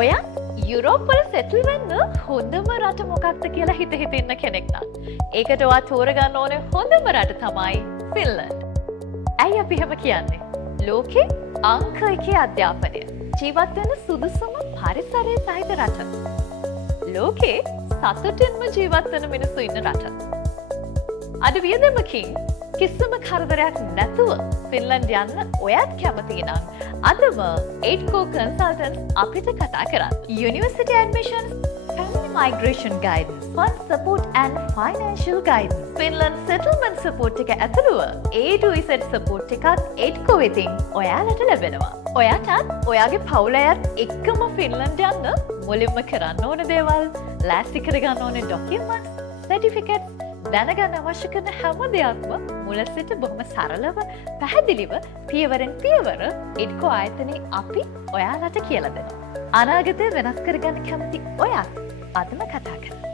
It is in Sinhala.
ඔයා යුරෝප් වල සෙටල් වෙන්න හොඳම රට මොකක්ද කියලා හිත ඉන්න කෙනෙක් නම් ඒකට ඔයා තෝරගන්න ඕනේ හොඳම රට තමයි ෆින්ලන්ඩ්. ඇයි අපි එහෙම කියන්නේ? ලෝකේ අංක 1 අධ්‍යාපනය, ජීවත් වෙන සුදුසුම පරිසරයේ සහිත රට. ලෝකේ සතුටින්ම ජීවත් වෙන මිනිස්සු ඉන්න රට. අද වියදමකින් කිසිම කරදරයක් නැතුව ෆින්ලන්ඩ් යන්න ඔයත් කැමති නම් අදම 8Co Consultants අපිට කතා කරන්න. University admissions, family migration guidance, fund support and financial guidance, Finland settlement support එක ඇතුළුව A to Z support එකත් 8Co වෙතින් ඔයාලට ලැබෙනවා. ඔයාටත් ඔයාගේ පවුල අයත් එක්කම ෆින්ලන්ඩ් යන්න මුලින්ම කරන්න ඕන දේවල්, ලෑස්ති කරගන්න ඕන documents, certificates දැනගන්න අවශ්‍ය කරන හැම දෙයක්ම මුල සිට බොහොම සරලව පැහැදිලිව පියවරෙන් පියවර 8Co ආයතනයේ අපි ඔයාලට කියලා දෙනවා. අනාගතය වෙනස් කරගන්න කැමති ඔයත් අදම කතා කරන්න.